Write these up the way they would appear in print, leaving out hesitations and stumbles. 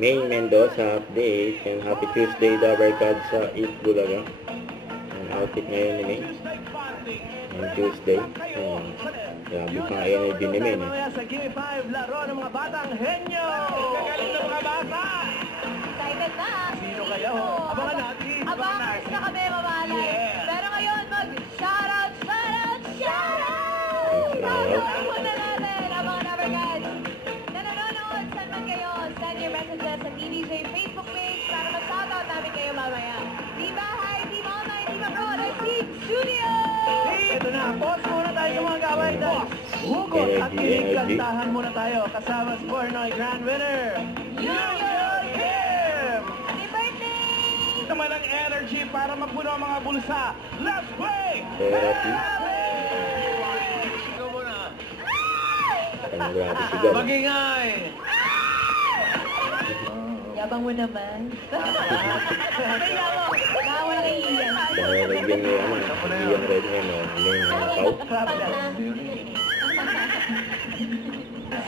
May Mendoza update. And happy Tuesday, Dabber Card sa Eat Bulaga. Ang outfit ngayon ni May. Ang Tuesday. Grabe pang energy ni May. Sa Game 5, laro ng mga batang henyo. Gagaling ng mga bata. Excited na. Sino kaya ho? Abangan natin. Abangers na kami, mamalay. Pero ngayon, mag-shoutout, shoutout, shoutout! Shoutout muna natin ang mga Dabbercats na nanonood saan man kayo. Send your messages sa TDJ Facebook page para ma-shoutout namin kayo mamaya. Team Bahay, Team Online, Team Abroad, at Team Studio! Ito na, pause muna tayo sa mga gawin dahil hugot at kinikantahan muna tayo kasama si Pornoy Grand Winner, Union Kim! Happy birthday! Naman ang energy para magpuno ang mga bulsa. Let's play! Therapy. Ang grabe sigaw. Magingay! Yabang mo naman. May yabang. Nakawa na kay Ian. Dahil naging yung red ngayon, yung pau.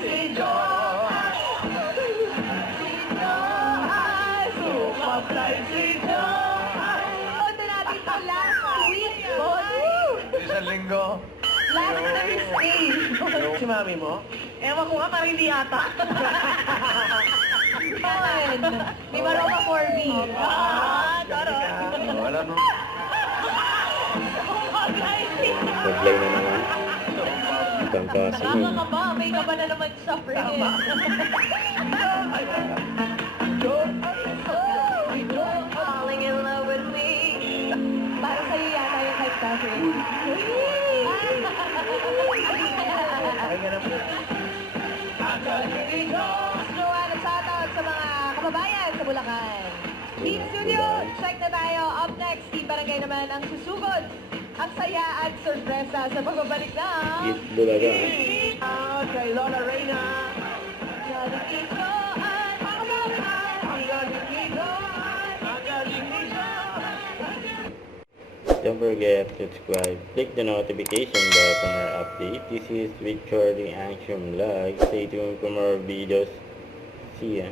Si Josh! Sumapay si Josh! Punta natin to last week, boss. Isang linggo. Last Thursday. Si mami mo? Ewan ko nga, parang hindi ata. Yun. Di ba Roma 4B? Taro. Wala mo. Naglay na naman. Ang kasi Tama yun. ka ba? May ka ba na naman sa friend? Falling in love with me. Para sa'yo yata yung hype ka, friend. Joanna, shoutout sa mga kababayan sa Bulacan. Team Studio, check na tayo. Up next, Team Barangay naman ang susugod. Ang saya at sorpresa sa pagbabalik ng... Eat Bulaga. Out kay Lola Reyna. Galing dito at makabalik. Ang galing dito. Ang galing dito. Don't forget to subscribe. Click the notification bell for more updates. This is Victory Action Vlog. Stay tuned for more videos. See ya.